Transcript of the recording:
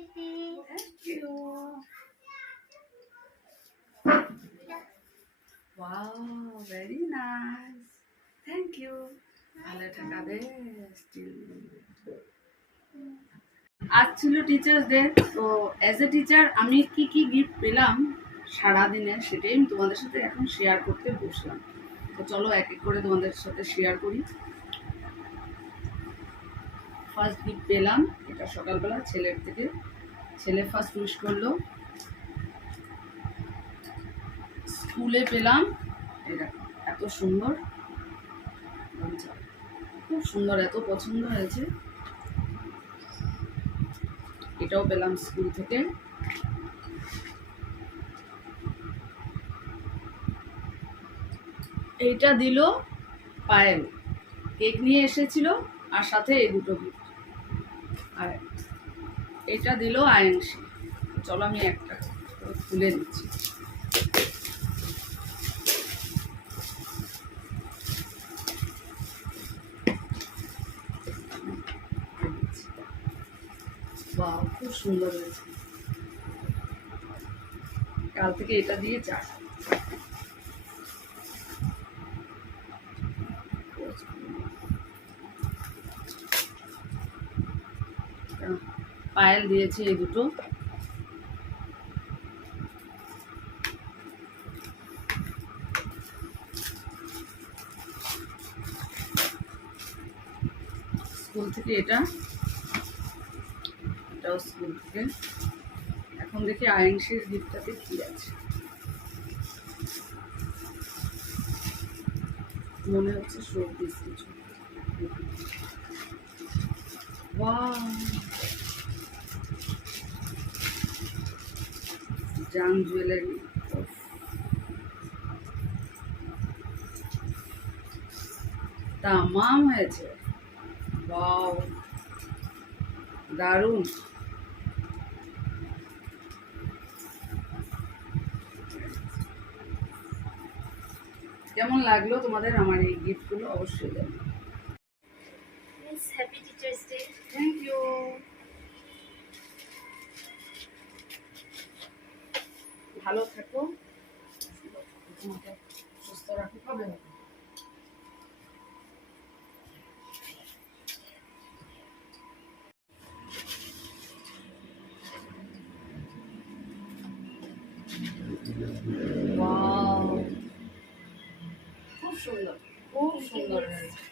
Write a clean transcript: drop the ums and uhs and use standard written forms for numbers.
Thank you. Wow, very nice. Thank you. ভালো টাকা দে still. আজ ছিল টিচার্স ডে, তো অ্যাজ এ টিচার আমি কি কি গিফট পেলাম সারাদিনে সেটাই আমি তোমাদের সাথে এখন শেয়ার করতে বসলাম। তো চলো এক এক করে তোমাদের সাথে শেয়ার করি। ফার্স্ট গিফট পেলাম এটা সকালবেলা ছেলের থেকে। ছেলে ফার্স্ট উইশ করলো। স্কুলে পেলাম এটা, এত সুন্দর, খুব সুন্দর, এত পছন্দ হয়েছে। এটাও পেলাম স্কুল থেকে। এইটা দিল পায়েল, কেক নিয়ে এসেছিল আর সাথে এই দুটো গিফট। আর এটা দিল আয়াংশী। চলো আমি একটা খুলে দিচ্ছি। বাহ, খুব সুন্দর হয়েছে। কাল থেকে এটা দিয়ে চা। পায়েল দিয়েছে এই দুটো। স্কুল থেকে এটাও স্কুল থেকে। এখন দেখি আয়াংশীর গিফটটাতে কি আছে। মনে হচ্ছে শোপিস কিছু। ওয়াও, জাং জুয়েলারি। তামাম হয়েছে। ওয়াও, দারুণ। কেমন লাগলো তোমাদের আমার এই গিফটগুলো অবশ্যই জানাও। Happy teachers day. Thank you. ভালো থাকো, তোমাকে সুস্থ রাখো। হবে খুব সুন্দর, খুব সুন্দর হয়েছে।